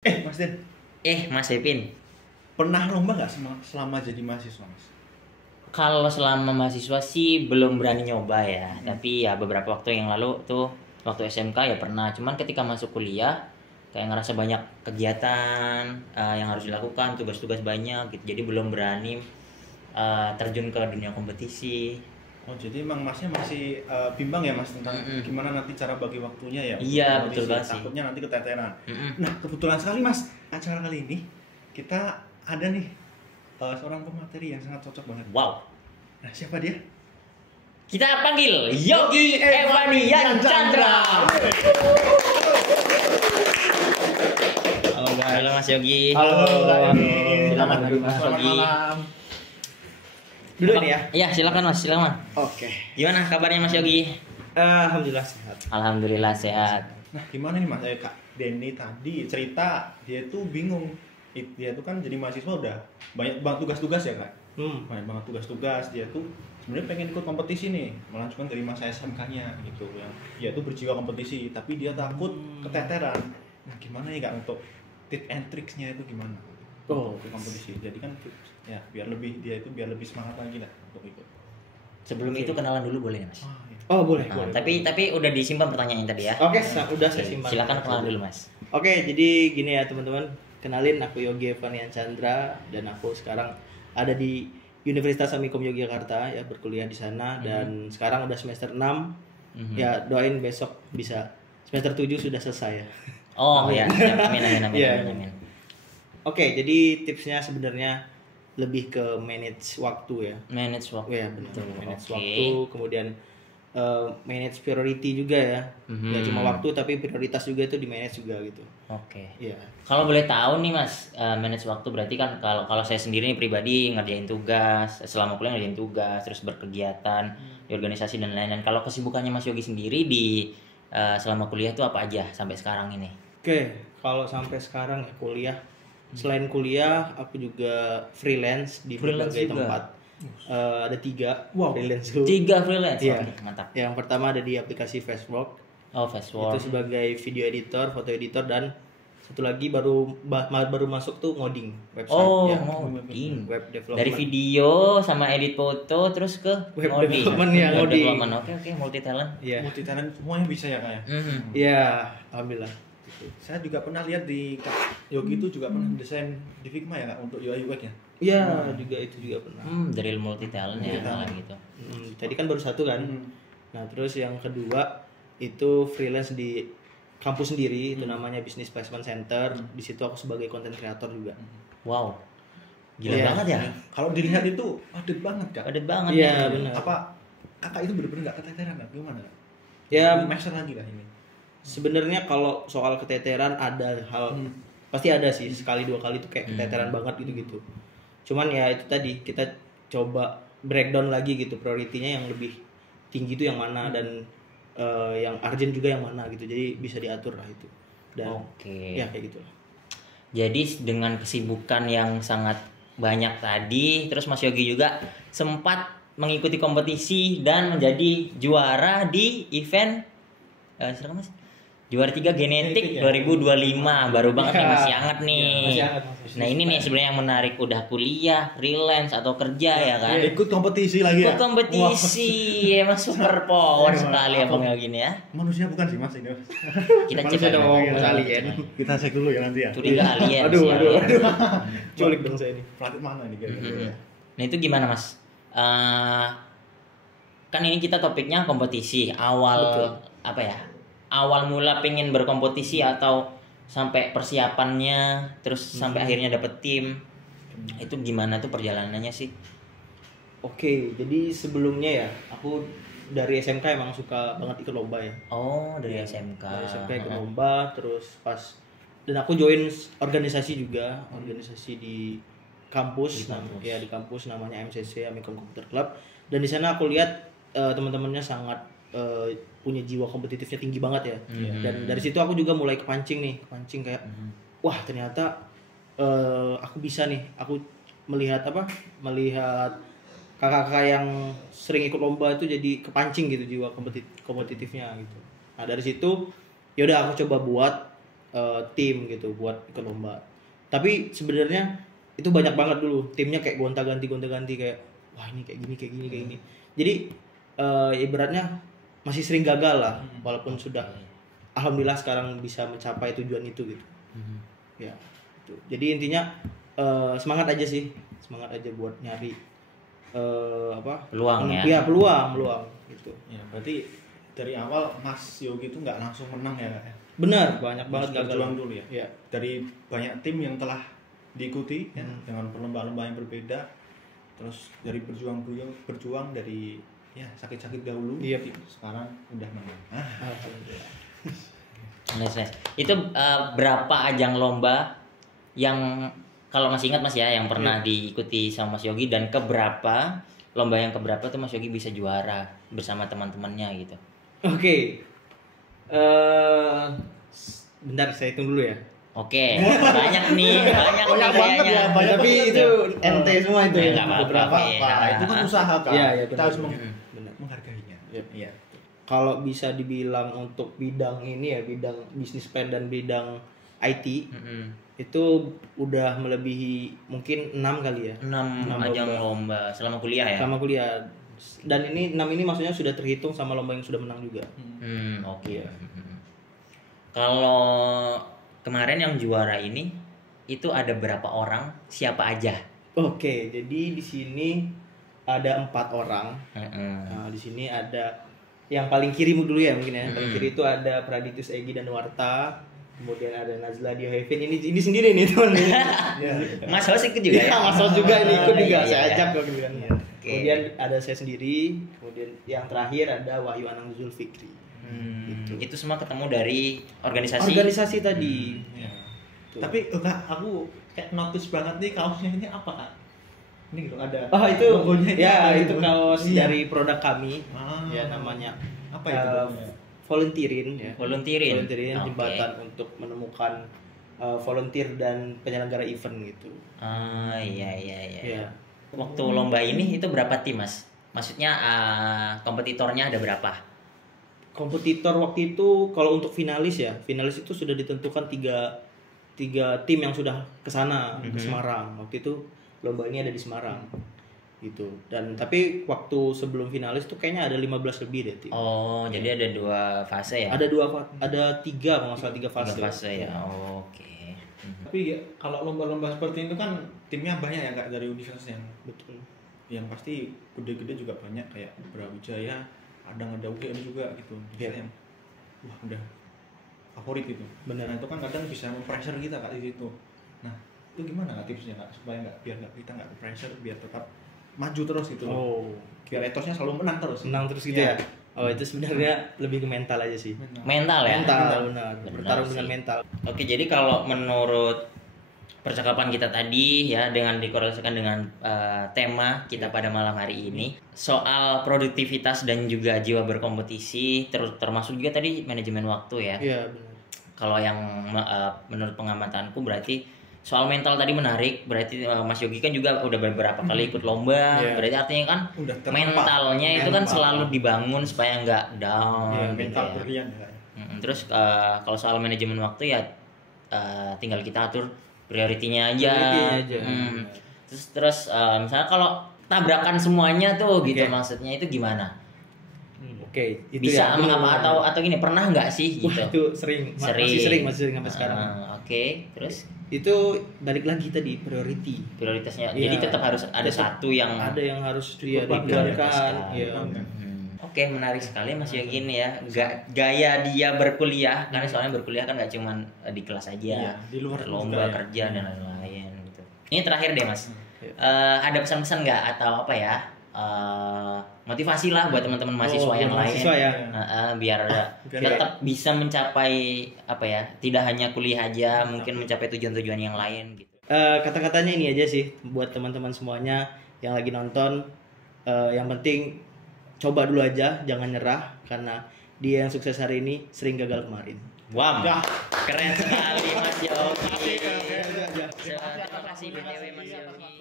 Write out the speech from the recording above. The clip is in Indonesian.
Mas Den, Mas Epin, pernah lomba nggak selama jadi mahasiswa, Mas? kalau selama mahasiswa sih belum berani nyoba ya. Tapi ya beberapa waktu yang lalu tuh waktu SMK ya pernah. Cuman ketika masuk kuliah kayak ngerasa banyak kegiatan yang harus dilakukan, tugas-tugas banyak gitu. Jadi belum berani terjun ke dunia kompetisi. Oh, jadi emang Masnya masih bimbang ya, Mas, tentang gimana nanti cara bagi waktunya ya? Iya, untuk betul kompetisi. banget sih. Takutnya nanti keteteran. Mm-mm. Nah, kebetulan sekali, Mas, acara kali ini kita ada nih seorang pemateri yang sangat cocok banget. Wow. Nah, siapa dia? Kita panggil Yogi Evanian Chandra. Halo, guys. Halo Mas Yogi. Halo, Selamat Mas pagi. malam. Dulu nih ya. Iya, silakan Mas, silakan. Oke. Gimana kabarnya Mas Yogi? Alhamdulillah sehat. Alhamdulillah sehat. Nah, gimana nih, Mas? Kak Denny tadi cerita dia tuh bingung. Dia tuh kan jadi mahasiswa udah banyak banget tugas-tugas ya, Kak. Banyak banget tugas-tugas. Dia tuh sebenarnya pengen ikut kompetisi nih, melanjutkan dari masa SMK-nya gitu yang dia tuh berjiwa kompetisi, tapi dia takut keteteran. Nah, gimana ya, Kak, untuk tips and tricksnya itu gimana? Untuk kompetisi. Jadi kan ya biar lebih semangat lagi lah untuk ikut. Sebelum itu kenalan dulu boleh Mas? Iya. Oh boleh. Nah, boleh. tapi udah disimpan pertanyaannya tadi ya. Oke, udah saya Oke, simpan. silakan kenalan dulu Mas. Oke, jadi gini ya teman-teman. Kenalin aku Yogi Evanian Chandra dan aku sekarang ada di Universitas Amikom Yogyakarta ya, berkuliah di sana dan sekarang udah semester 6. Ya, doain besok bisa semester 7 sudah selesai ya. Oh ya, amin amin amin, Iya. amin amin. Oke, jadi tipsnya sebenarnya lebih ke manage waktu ya. Manage waktu. Ya benar. Manage Oke. waktu, kemudian manage priority juga ya. Gak cuma waktu tapi prioritas juga itu di manage juga gitu. Oke. Iya. Kalau boleh tahu nih Mas, manage waktu berarti kan kalau saya sendiri nih pribadi ngerjain tugas, selama kuliah ngerjain tugas, terus berkegiatan di organisasi dan lain-lain. Kalau kesibukannya Mas Yogi sendiri di selama kuliah tuh apa aja sampai sekarang ini? Oke, kalau sampai sekarang ya kuliah. Selain kuliah, aku juga freelance di Freelance berbagai juga? tempat. Ada 3 Wow. freelance. 3 freelance. Iya. Oke, mantap. Yang pertama ada di aplikasi Facebook. Oh, fast work. Itu sebagai video editor, foto editor, dan satu lagi baru masuk tuh ngoding website. Oh, ya. ngoding. Web development. Dari video sama edit foto terus ke Web ngoding. development ya, Web ngoding. development. Oke, multi talent. Iya. Multi talent semuanya bisa ya, Kak ya? Iya, alhamdulillah. Saya juga pernah lihat di Kak Yogi itu juga pernah desain di Figma ya, Kak, untuk UI UX ya. Iya, juga itu juga pernah. Dari multi talent ya, malah gitu. Tadi kan baru satu kan. Nah, terus yang kedua itu freelance di kampus sendiri, itu namanya Business Placement Center. Di situ aku sebagai content creator juga. Wow. Gila Iya. banget ya. Kalau dilihat itu padat banget, Kak. Padat banget Iya, ya. benar. Apa kakak itu benar-benar nggak keteteran, Kak? Gimana, Kak? Ya, Master lagi lah ini. sebenarnya kalau soal keteteran ada hal pasti ada sih, sekali dua kali tuh kayak keteteran banget gitu-gitu. Cuman ya itu tadi kita coba breakdown lagi gitu, prioritinya yang lebih tinggi itu yang mana dan yang urgent juga yang mana gitu. Jadi bisa diatur lah itu. Dan Oke. ya kayak gitu lah. Jadi dengan kesibukan yang sangat banyak tadi, terus Mas Yogi juga sempat mengikuti kompetisi dan menjadi juara di event silakan Mas. Juara 3 Genetik ya? 2025. Baru banget nih, masih hangat nih. Masih hangat, masih Nah, ini nih sebenarnya yang menarik, udah kuliah, freelance atau kerja ya kan? Ikut kompetisi lagi ya. Ikut kompetisi. Emang super power sekali ya Bang Yogi nih ya. Manusia bukan sih, Mas, ini, Mas. Kita Manusia cek dong, dulu. alien. Kita cek dulu ya nanti ya. Curiga alien. Aduh, si aduh, alien. Culik dong saya ini. Pelatih mana ini kira-kira? Nah itu gimana Mas? Kan ini kita topiknya kompetisi. Awal Betul. apa ya? Awal mula pengen berkompetisi atau sampai persiapannya, terus sampai akhirnya dapet tim. Itu gimana tuh perjalanannya sih? Oke, jadi sebelumnya ya aku dari SMK emang suka banget ikut lomba ya. Oh, dari SMK. Dari SMK ikut lomba, terus pas dan aku join organisasi juga, organisasi di kampus, ya di kampus namanya MCC, Amikom Computer Club. Dan di sana aku lihat teman-temannya sangat punya jiwa kompetitifnya tinggi banget ya. Dan dari situ aku juga mulai kepancing kayak wah ternyata aku bisa nih, aku melihat kakak-kakak yang sering ikut lomba itu jadi kepancing gitu jiwa kompetitifnya gitu. Nah dari situ yaudah aku coba buat tim gitu buat ikut lomba. Tapi sebenarnya itu banyak banget dulu timnya kayak gonta-ganti kayak wah ini kayak gini. Jadi ibaratnya masih sering gagal lah walaupun sudah alhamdulillah sekarang bisa mencapai tujuan itu gitu. Ya. Gitu. Jadi intinya semangat aja buat nyari peluang ya. Ya peluang gitu. Ya, berarti dari awal Mas Yogi itu nggak langsung menang ya Kak? Benar, banyak banget gagal. Berjuang dulu ya. Ya. Dari banyak tim yang telah diikuti ya, dengan perlombaan-perlombaan yang berbeda. Terus dari berjuang dari ya sakit-sakit dahulu. Iya. Sekarang udah menang. Alhamdulillah. Nice. Itu berapa ajang lomba yang kalau masih ingat Mas ya yang pernah diikuti sama Mas Yogi, dan keberapa lomba yang keberapa tuh Mas Yogi bisa juara bersama teman-temannya gitu? Oke. Bentar saya hitung dulu ya. Oke, banyak nih Banyak banget kayaknya. ya, banyak Tapi banget itu ya. ente semua itu Ya, ya. nggak apa-apa. Beberapa. Iya. Itu kan usaha Kak. Iya, Kita benar. harus Benar. menghargainya. Iya. Kalau bisa dibilang untuk bidang ini ya, bidang bisnis plan dan bidang IT, itu udah melebihi mungkin 6 kali ya. 6 ajang lomba selama kuliah ya? Sama kuliah. Dan ini 6 ini maksudnya sudah terhitung sama lomba yang sudah menang juga. Oke. Kalau kemarin yang juara ini itu ada berapa orang? Siapa aja? Oke, jadi di sini ada 4 orang. Nah, di sini ada yang paling kiri dulu ya mungkin ya. Paling kiri itu ada Praditus Egi dan Warta. Kemudian ada Nazla Dio Hevin, ini sendiri nih teman. Mas Hos ikut juga ya? Iya, Mas Hos juga ini ikut juga. Iya, Saya iya. ajak kok gitu kan. Oke. Kemudian ada saya sendiri, kemudian yang terakhir ada Wahyu Anang Zulfikri. Itu semua ketemu dari organisasi tadi. Ya. Tapi Kak, aku kayak notice banget nih kaosnya ini apa Kak? Ini gitu ada. Oh itu logonya ya apa itu gitu? kaos Iya. dari produk kami. Ah. Ya namanya Apa itu? Logonya? Volunteerin ya. Volunteerin. Volunteerin Oke. jembatan untuk menemukan volunteer dan penyelenggara event gitu. Iya. Ya. Waktu lomba ini itu berapa tim Mas? Maksudnya kompetitornya ada berapa? Kompetitor waktu itu kalau untuk finalis itu sudah ditentukan tiga tim yang sudah ke sana ke Semarang. Waktu itu lomba ini ada di Semarang gitu. Dan tapi waktu sebelum finalis tuh kayaknya ada 15 lebih deh tim. Oh, jadi ada 2 fase ya? Ada 3 kalau nggak salah 3 fase. 3 fase ya. Oke. Tapi ya, kalau lomba-lomba seperti itu kan timnya banyak ya Kak dari universitas Betul. yang pasti gede-gede juga banyak kayak Brawijaya, ada UGM juga gitu. Misalnya yang wah udah favorit gitu. Benar. Nah, itu kan kadang bisa mempressure kita Kak di situ. Nah, itu gimana Kak tipsnya Kak supaya biar kita nggak pressure, biar tetap maju terus gitu loh. Oh, Biar etosnya selalu menang terus. menang terus gitu Iya. ya. Oh, itu sebenarnya lebih ke mental aja sih. Mental ya? Mental benar. Benar Bertarung sih. dengan mental. Oke, jadi kalau menurut percakapan kita tadi ya dengan dikorelasikan dengan tema kita pada malam hari ini soal produktivitas dan juga jiwa berkompetisi, termasuk juga tadi manajemen waktu ya. Iya, benar. Kalau yang menurut pengamatanku berarti soal mental tadi menarik, berarti Mas Yogi kan juga udah beberapa kali ikut lomba, Iya. berarti artinya kan Udah tertempa. mentalnya itu kan selalu dibangun supaya nggak down. Iya, gitu mental ya. berlian ya. Terus kalau soal manajemen waktu ya tinggal kita atur prioritinya aja. Prioritinya aja. Terus misalnya kalau tabrakan semuanya tuh gitu Oke. maksudnya itu gimana? Oke, itu Bisa ya. atau gini pernah nggak sih Wah, gitu? itu masih sering sampai sekarang. Oke, terus Itu balik lagi tadi priority. prioritasnya. Iya. Jadi tetap harus ada satu yang Ada yang harus dia Dikorbankan. dikorbankan. Iya. Oke, menarik sekali Mas Yogi ini ya. Gaya dia berkuliah, karena soalnya berkuliah kan nggak cuma di kelas aja, Iya, di luar lomba juga ya. kerja dan lain-lain gitu. Ini terakhir deh Mas. Iya. Ada pesan-pesan nggak atau apa ya? Motivasi lah buat teman-teman mahasiswa yang lain. Mahasiswa ya. Biar tetap bisa mencapai apa ya? Tidak hanya kuliah aja, mungkin mencapai tujuan-tujuan yang lain gitu. Kata-katanya ini aja sih buat teman-teman semuanya yang lagi nonton. Yang penting coba dulu aja, jangan nyerah karena dia yang sukses hari ini sering gagal kemarin. Wow, Ya. keren sekali Mas Yogi. Terima kasih BTW Mas Yogi.